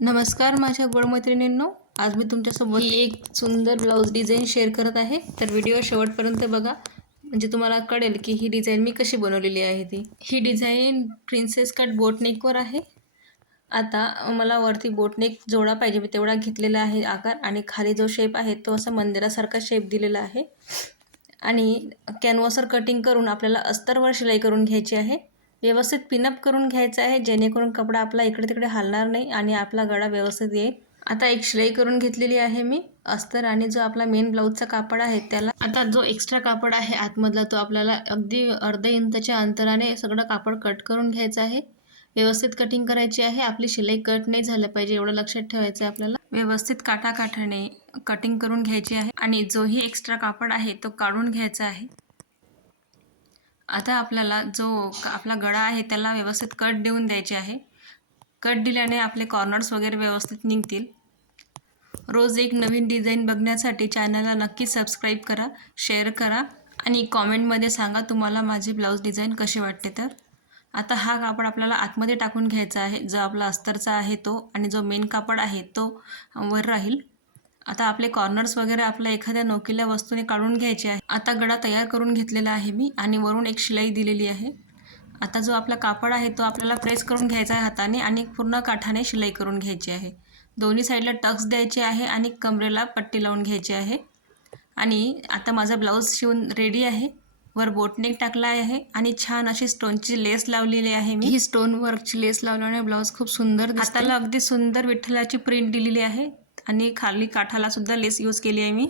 नमस्कार माझ्या गोड मैत्रिणींनो आज मी तुमच्यासोबत एक सुंदर ब्लाऊज डिझाईन शेअर करत आहे. तर व्हिडिओ शेवटपर्यंत बघा. म्हणजे तुम्हाला कळेल की ही डिझाईन मी कशी बनवलेली आहे ती. ही डिझाईन प्रिन्सेस कट बोटनेकवर आहे. आता मला वरती बोटनेक जेवढा पाहिजे. मी तेवढा घेतलेला आहे आकार आणि खाली जो शेप आहे तो असा मंदिरासारखा शेप दिलेला आहे. आणि कॅनव्हासवर कटिंग करून आपल्याला अस्तरवर शिलाई करून घ्यायची आहे. व्यवस्थित पिनअप करून घ्यायचं आहे जेणेकरून कपडा आपला इकडे तिकडे हलणार नाही आणि आपला गळा व्यवस्थित येईल. आता एक शिलाई करून घेतलेली आहे मी अस्तर आणि जो आपला मेन ब्लाऊजचा कापड आहे त्याला. आता जो एक्स्ट्रा कापड आहे आतमधला तो आपल्याला अगदी अर्ध्या इंचाच्या अंतराने सगळं कापड कट करून घ्यायचं आहे. व्यवस्थित कटिंग करायची आहे आपली शिलाई कट नाही झालं पाहिजे एवढं लक्षात ठेवायचं आहे आपल्याला. व्यवस्थित काठाकाठाने कटिंग करून घ्यायची आहे आणि जोही एक्स्ट्रा कापड आहे तो काढून घ्यायचा आहे. आता आपल्याला जो आपला गळा आहे त्याला व्यवस्थित कट देऊन द्यायचे आहे. कट दिल्याने आपले कॉर्नर्स वगैरे व्यवस्थित निघतील. रोज एक नवीन डिझाईन बघण्यासाठी चॅनलला नक्की सबस्क्राईब करा शेअर करा आणि कॉमेंटमध्ये सांगा तुम्हाला माझी ब्लाऊज डिझाईन कशी वाटते तर. आता हा कापड आपल्याला आतमध्ये टाकून घ्यायचा आहे. जो आपला अस्तरचा आहे तो आणि जो मेन कापड आहे तो वर राहील. आता आपले कॉर्नर्स वगैरे आपल्या एखाद्या नोकील्या वस्तूने काढून घ्यायचे आहे. आता गळा तयार करून घेतलेला आहे मी आणि वरून एक शिलाई दिलेली आहे. आता जो आपला कापड आहे तो आपल्याला प्रेस करून घ्यायचा आहे हाताने आणि पूर्ण काठाने शिलाई करून घ्यायची आहे. दोन्ही साईडला टक्स द्यायचे आहे आणि कमरेला पट्टी लावून घ्यायची आहे. आणि आता माझा ब्लाऊज शिवून रेडी आहे. वर बोटनेक टाकला आहे आणि छान अशी स्टोनची लेस लावलेली आहे मी. ही स्टोन वर्कची लेस लावल्याने ब्लाऊज खूप सुंदर हाताला अगदी सुंदर विठ्ठलाची प्रिंट दिलेली आहे. आणि खाली काठाला सुद्धा लेस यूज केली आहे मी.